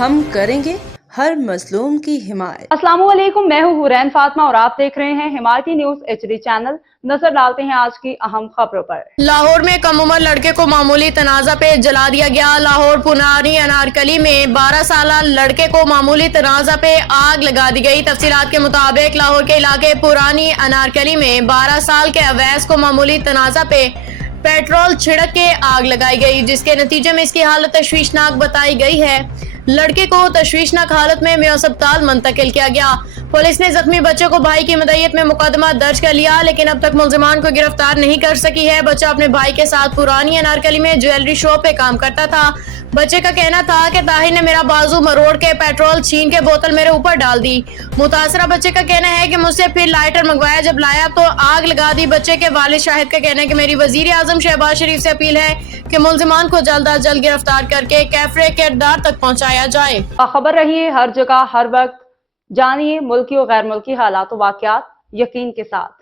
ہم کریں گے ہر مظلوم کی حمایت۔ السلام علیکم، میں ہوں حورین فاطمہ اور آپ دیکھ رہے ہیں حمایتی نیوز HD چینل۔ نظر ڈالتے ہیں آج کی اہم خبروں پر۔ لاہور میں کم عمر لڑکے کو معمولی تنازع پہ جلا دیا گیا۔ لاہور پناری انارکلی میں 12 سالہ لڑکے کو معمولی تنازع پہ آگ لگا دی گئی۔ تفصیلات کے مطابق لاہور کے علاقے پرانی انارکلی میں 12 سال کے اویس کو معمولی تنازع پہ پیٹرول چھڑک کے آگ لگائی گئی، جس کے نتیجے میں اس کی حالت تشویشناک بتائی گئی ہے۔ لڑکے کو تشویشناک حالت میں میو اسپتال منتقل کیا گیا۔ پولیس نے زخمی بچے کو بھائی کی مدعیت میں مقدمہ درج کر لیا، لیکن اب تک ملزمان کو گرفتار نہیں کر سکی ہے۔ بچہ اپنے بھائی کے ساتھ پرانی انارکلی میں جویلری شاپ پہ کام کرتا تھا۔ بچے کا کہنا تھا کہ طاہر نے میرا بازو مروڑ کے پیٹرول چھین کے بوتل میرے اوپر ڈال دی۔ متاثرہ بچے کا کہنا ہے کہ مجھ سے پھر لائٹر منگوایا، جب لایا تو آگ لگا دی۔ بچے کے والد شاہد کا کہنا ہے کہ میری وزیر اعظم شہباز شریف سے اپیل ہے کہ ملزمان کو جلد از جلد گرفتار کر کے کیفر کردار تک پہنچایا جائے۔ باخبر رہیے ہر جگہ ہر وقت، جانیے ملکی و غیر ملکی حالات و واقعات یقین کے ساتھ۔